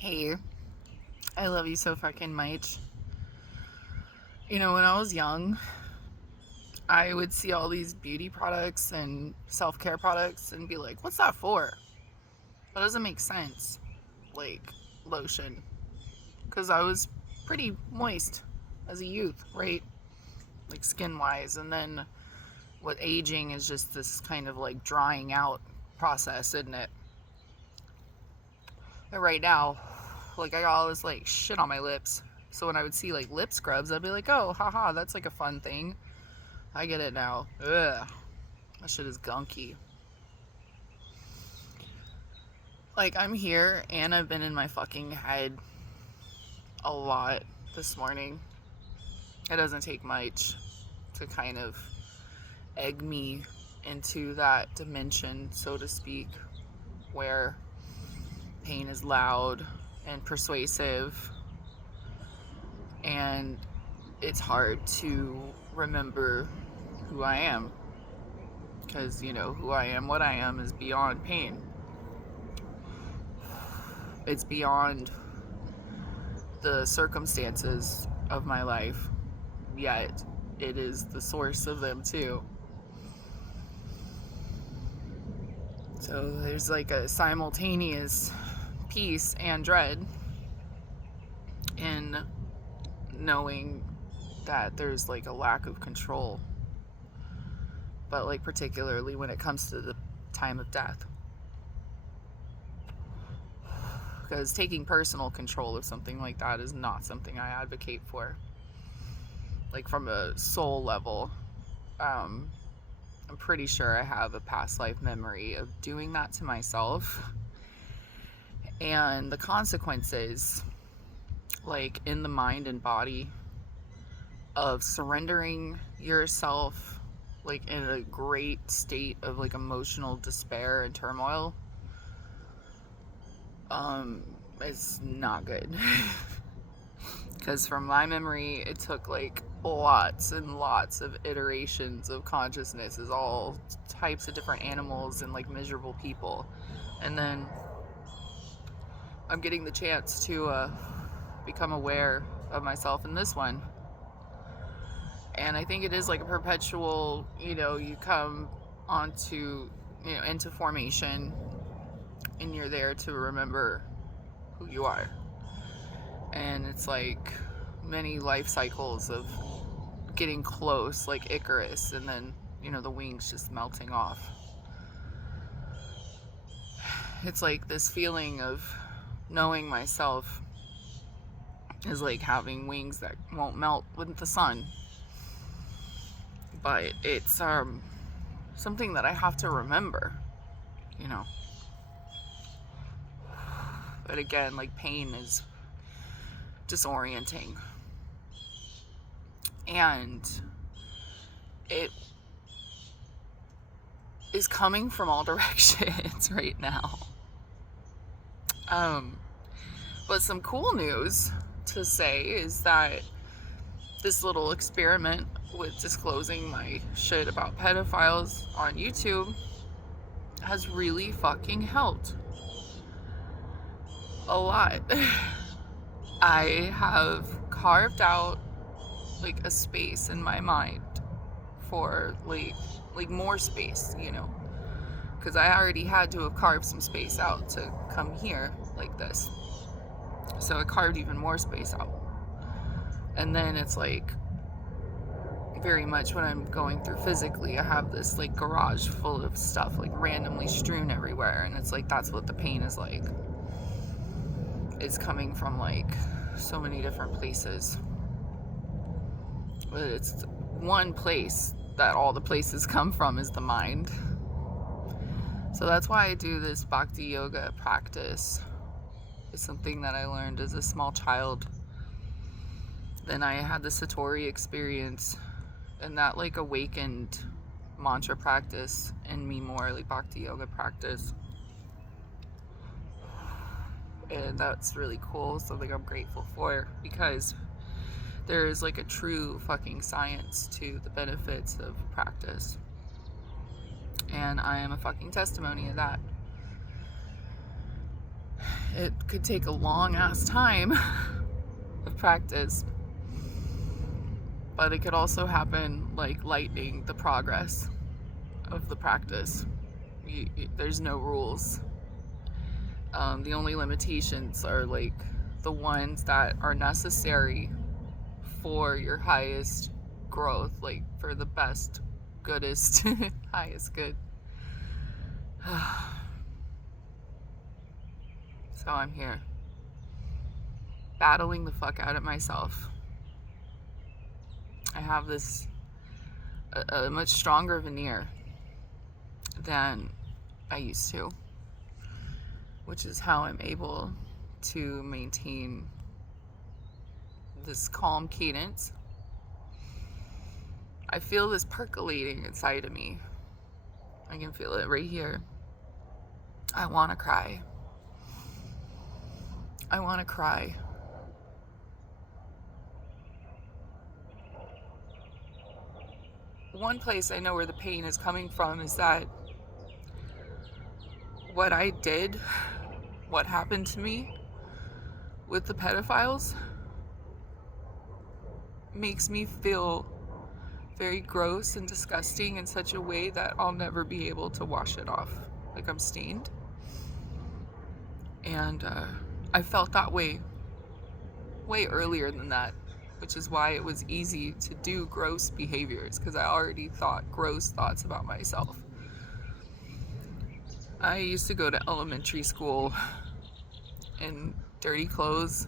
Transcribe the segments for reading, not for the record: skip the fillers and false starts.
Hey, I love you so fucking much. When I was young, I would see all these beauty products and self care products and be like, what's that for? That doesn't make sense. Like, lotion. Because I was pretty moist as a youth, right? Like, skin wise. And then with aging is just this kind of like drying out process, isn't it? And right now, like, I got all this like shit on my lips. So when I would see like lip scrubs, I'd be like, oh, haha, that's like a fun thing. I get it now. Ugh. That shit is gunky. Like, I'm here and I've been in my fucking head a lot this morning. It doesn't take much to kind of egg me into that dimension, so to speak, where pain is loud and persuasive, and it's hard to remember who I am. Because, who I am, what I am is beyond pain. It's beyond the circumstances of my life, yet it is the source of them too. So there's like a simultaneous peace and dread in knowing that there's like a lack of control, but like particularly when it comes to the time of death. Because taking personal control of something like that is not something I advocate for. Like, from a soul level, I'm pretty sure I have a past life memory of doing that to myself. And the consequences, like in the mind and body, of surrendering yourself, like in a great state of like emotional despair and turmoil, it's not good. Because from my memory, it took like lots and lots of iterations of consciousness as all types of different animals and like miserable people. And then I'm getting the chance to become aware of myself in this one. And I think it is like a perpetual, you come onto, into formation, and you're there to remember who you are. And it's like many life cycles of getting close, like Icarus, and then, the wings just melting off. It's like this feeling of knowing myself is like having wings that won't melt with the sun. But it's something that I have to remember, But again, like, pain is disorienting. And it is coming from all directions right now. But some cool news to say is that this little experiment with disclosing my shit about pedophiles on YouTube has really fucking helped a lot. I have carved out like a space in my mind for like more space, because I already had to have carved some space out to come here like this. So I carved even more space out. And then it's like very much what I'm going through physically. I have this like garage full of stuff like randomly strewn everywhere, and it's like that's what the pain is like. It's coming from like so many different places. But it's one place that all the places come from is the mind. So that's why I do this bhakti yoga practice. It's something that I learned as a small child. Then I had the Satori experience, and that like awakened mantra practice in me more, like bhakti yoga practice. And that's really cool, something I'm grateful for, because there is like a true fucking science to the benefits of practice. And I am a fucking testimony of that. it could take a long ass time of practice, but it could also happen like lightning, the progress of the practice. There's no rules. The only limitations are like the ones that are necessary for your highest growth, like for the best, goodest, highest good. So I'm here, battling the fuck out of myself. I have this a much stronger veneer than I used to, which is how I'm able to maintain this calm cadence. I feel this percolating inside of me. I can feel it right here. I want to cry. I want to cry. One place I know where the pain is coming from is that what I did, what happened to me with the pedophiles, makes me feel very gross and disgusting in such a way that I'll never be able to wash it off. Like I'm stained. And I felt that way earlier than that, which is why it was easy to do gross behaviors, because I already thought gross thoughts about myself. I used to go to elementary school in dirty clothes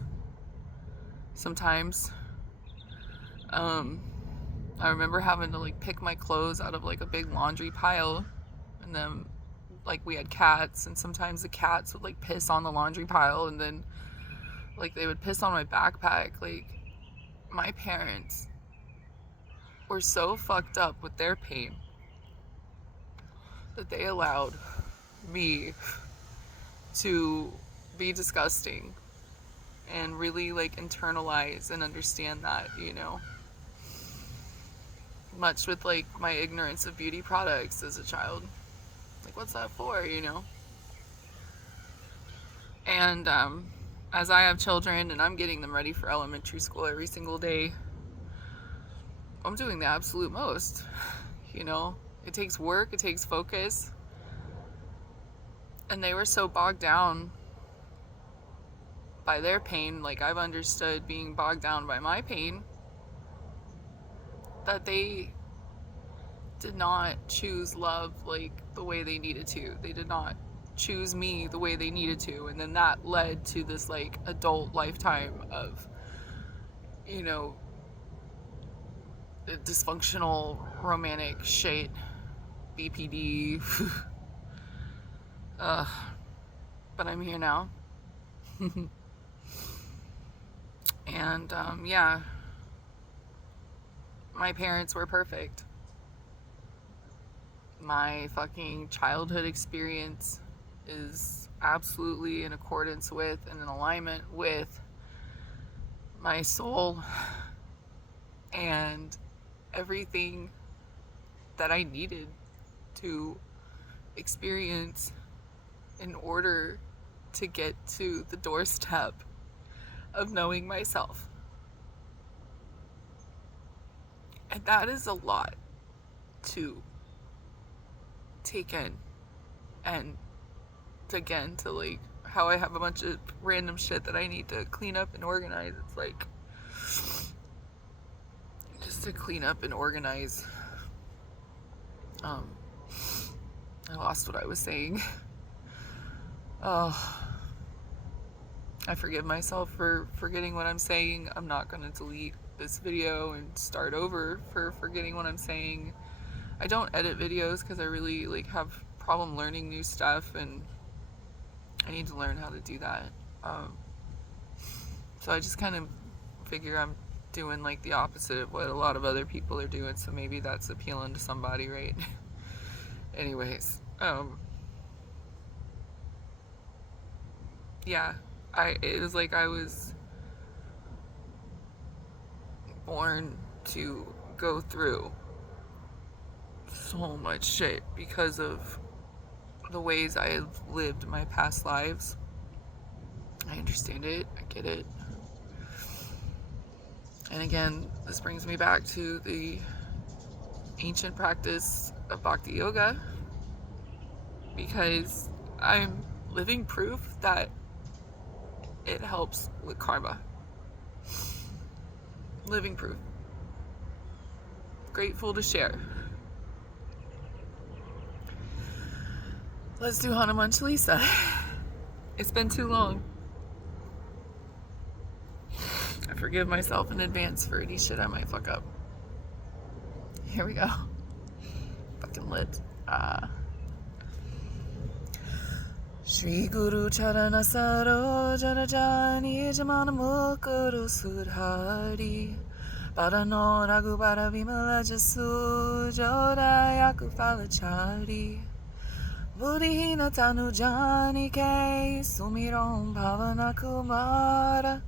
sometimes. I remember having to like pick my clothes out of like a big laundry pile, and then like we had cats, and sometimes the cats would like piss on the laundry pile, and then like they would piss on my backpack. Like my parents were so fucked up with their pain that they allowed me to be disgusting and really like internalize and understand that, you know, much with like my ignorance of beauty products as a child. Like, what's that for, you know? And as I have children and I'm getting them ready for elementary school every single day, I'm doing the absolute most, you know? It takes work, it takes focus. And they were so bogged down by their pain, like I've understood being bogged down by my pain, that they did not choose love like the way they needed to. They did not choose me the way they needed to. And then that led to this like adult lifetime of, you know, dysfunctional romantic shit, BPD. But I'm here now. And yeah, my parents were perfect. My fucking childhood experience is absolutely in accordance with and in alignment with my soul and everything that I needed to experience in order to get to the doorstep of knowing myself. And that is a lot to take in. And again, to like how I have a bunch of random shit that I need to clean up and organize. It's like just to clean up and organize. I lost what I was saying. Oh, I forgive myself for forgetting what I'm saying. I'm not going to delete this video and start over for forgetting what I'm saying. I don't edit videos because I really like have problem learning new stuff, and I need to learn how to do that. So I just kind of figure I'm doing like the opposite of what a lot of other people are doing, so maybe that's appealing to somebody, right? Anyways, yeah, it was like I was born to go through so much shit because of the ways I have lived my past lives. I understand it. I get it. And again, this brings me back to the ancient practice of bhakti yoga, because I'm living proof that it helps with karma. Living proof. Grateful to share. Let's do Hanuman Chalisa. It's been too long. I forgive myself in advance for any shit I might fuck up. Here we go. Fucking lit. Shri Guru Charana Sarojana Jani Jamana Mukuru Sudhari Parano Raghubara Vimala Jasu Jodayaku Falachari Buddhihina Tanu Jani Ke Sumirom Bhavana Kumara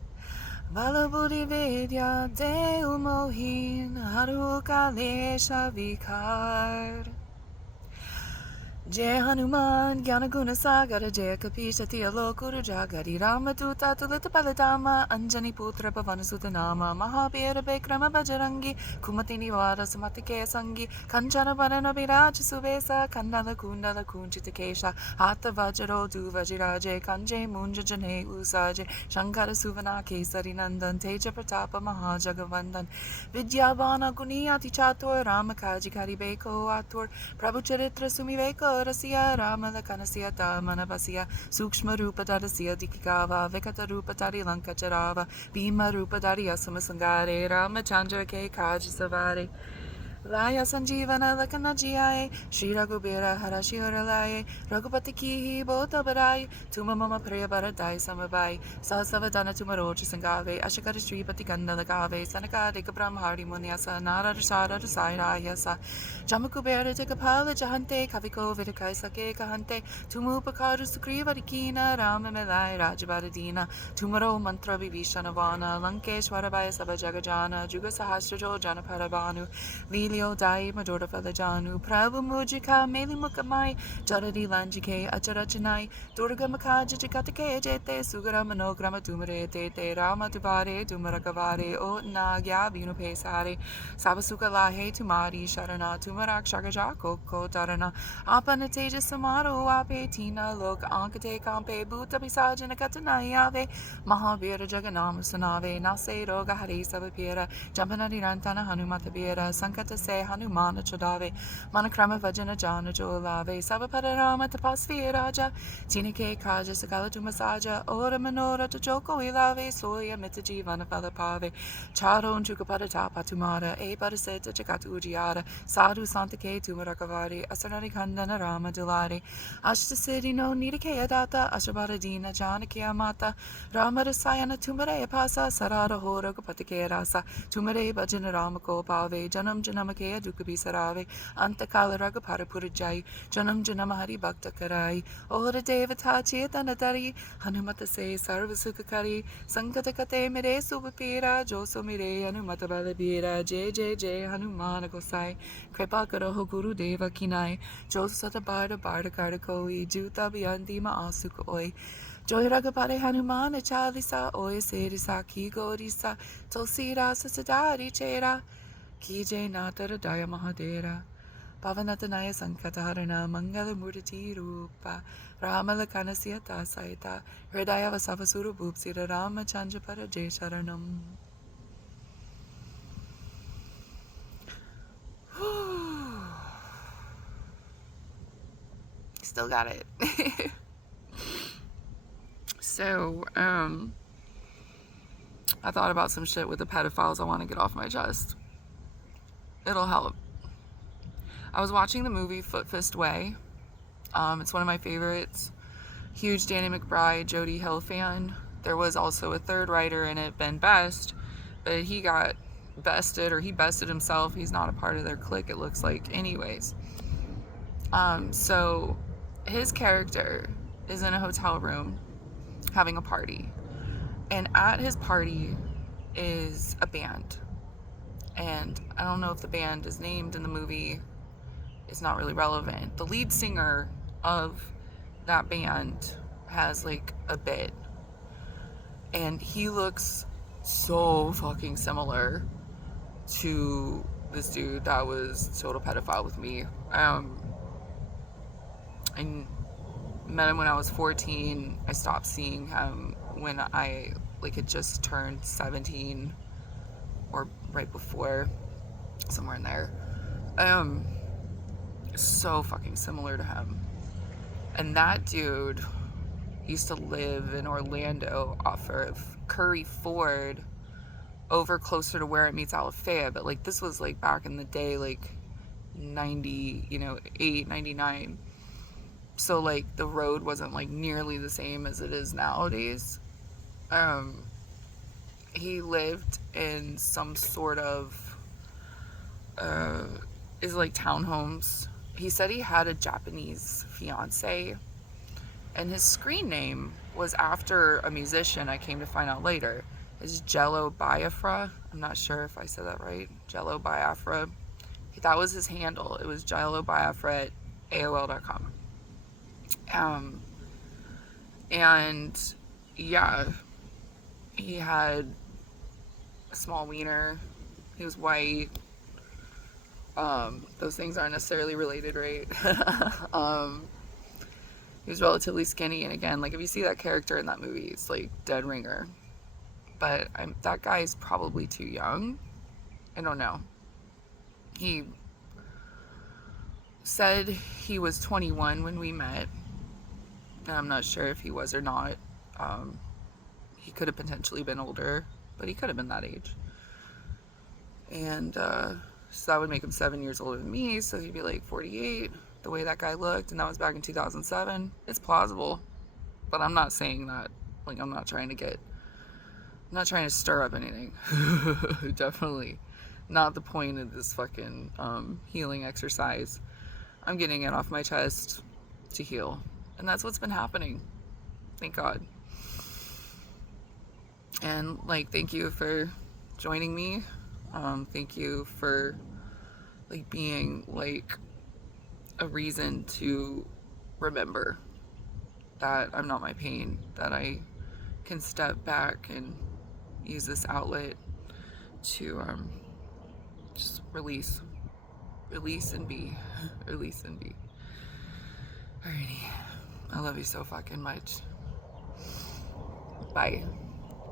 Bala Buddhi Vidya Deu Mohin Haru Kalesha Vikar Jai Hanuman Gyana Guna Sagara Jaya Kapisha Tiyalo Kuru Jagari Ramaduta Tulita Paladama Anjani Putra Pavana Sutanama Mahabhira Bekrama Bajarangi Kumatini Vada Samatike Sangi Kanchana Varana Viraj Suvesa Kandala Kundala Kunchita Kesha Hatha Vajaro Du Vajiraje Kanje Munja Jane Usaje Shankara Suvana Kesari Nandan Teja Pratapa Mahajagavandan Vidyavana Guniyati Chatur Ramakaji Karibeko Atur Prabhu Charitra Sumiveko Rasya Rama Lakanasya Manavasya Sukshma Rupa Darasya Dikikava Vekata Rupa Tari Lanka Charava Bhima Rupa Dariya Samasangare Rama Chandra Ke Kaj Savare Laya Sanjivana Lakanajiae Shri Raghubira Harashihoralaye Raghupati Kihi Botabarai Tuma Mama Priya Baradai Samabai Sasavadana Tumarocha Sangave Ashakara Shri Patikanda Lagave Sanaka Dekabram Hari Munyasa Nara Rashara Rasaira Yasa Jamakubera Dekapala Jahante Kaviko Vidakai Sake Kahante Tumu Pakaru Sukriva Dikina Rama Melai Rajabaradina Tumaro Mantra Vibhishanavana Lankeshwarabaya Sabajagajana Juga Sahasrajo Janaparabanu Dai Majora Falajanu Prabhu Mujika Meli Mukamai Jaradi Lanjike Acharachanai Durga Makaja Jikatake Jete Sugara Manograma Tumare Tete Rama Tubare Tumarakavare O Nagya Vinu Pesare Sabasuka Lahe Tumari Sharana Tumarak Shagajako Kotarana Apanateja Samaro Ape Tina Lok Ankate Kampe Buta Bisajana Katanayave Mahavira Jaganam Sanave Nase Roga Hari Savapira Jampanadi Rantana Hanumatabira Sankata Se Hanumana Chodave Manakrama Vajana Jana Jolave Savapadarama Tapasvi Raja Tinike Kaja Sakala Tumasaja Ora Manora Tajoko Ilave Soya Mitajivana Falapave Charo Chukapada Patumara E Padaseta Jakatu Ujiara Sadhu Santake Tumarakavari Asarani Kandana Rama Dulari Ashta Siddhi no Nidike Adata Ashabaradina Janakia Mata Rama Rasayana Tumare Pasa Sarada Hora Gopatike Rasa Tumare Bajana Ramako Pave Janam Janamake Dukabi Sarave Antakala Ragapara Purajai Janam Janamahari Bhakta Karai Ora Devata Chetanadari Hanumata Se Sarvasukakari Sankatakate Mere Subapira Joso Mere Hanumata Balabira Jai Hanumana Gosai Kripa Karaho Guru Deva Kinai Josata Barda Barda Kardakoi Juta Biandima Asuka Oi Joy Ragapare Hanumana Chalisa Oi Serisa Ki Gorisa Tulsira Sasadari Chera Kije Natara Daya Mahadera Pavanatanaya Sankatarana Mangala Murti Rupa Ramala Kanasya Saita Hridaya Vasavasura Bhupsira Rama Chanjapara Jay Sharanam. Still got it. So, I thought about some shit with the pedophiles I want to get off my chest. It'll help. I was watching the movie Foot Fist Way. It's one of my favorites. Huge Danny McBride, Jodie Hill fan. There was also a third writer in it, Ben Best, but he got bested, or he bested himself. He's not a part of their clique, it looks like. Anyways. So his character is in a hotel room having a party. And at his party is a band. And I don't know if the band is named in the movie. It's not really relevant. The lead singer of that band has like a bit. And he looks so fucking similar to this dude that was total pedophile with me. I met him when I was 14. I stopped seeing him when I like had just turned 17 or right before, somewhere in there. So fucking similar to him. And that dude used to live in Orlando off of Curry Ford, over closer to where it meets Alafaya. But like this was like back in the day, like 90, 8, 99. So like the road wasn't like nearly the same as it is nowadays. He lived in some sort of is like townhomes. He said he had a Japanese fiance, and his screen name was after a musician. I came to find out later is JELLOBIAFRA. I'm not sure if I said that right. JELLOBIAFRA. That was his handle. It was JELLOBIAFRA at AOL.com. And yeah, he had a small wiener. He was white. Those things aren't necessarily related, right? He was relatively skinny, and again, like if you see that character in that movie, it's like dead ringer. But that guy's probably too young. I don't know. He said he was 21 when we met, and I'm not sure if he was or not. He could have potentially been older, but he could have been that age. And so that would make him 7 years older than me, so he'd be like 48, the way that guy looked, and that was back in 2007. It's plausible, but I'm not saying that, like, I'm not trying to stir up anything. Definitely not the point of this fucking healing exercise. I'm getting it off my chest to heal, and that's what's been happening. Thank God. And like, thank you for joining me. Thank you for like being like a reason to remember that I'm not my pain, that I can step back and use this outlet to just release and be. Release and be. Alrighty, I love you so fucking much. Bye.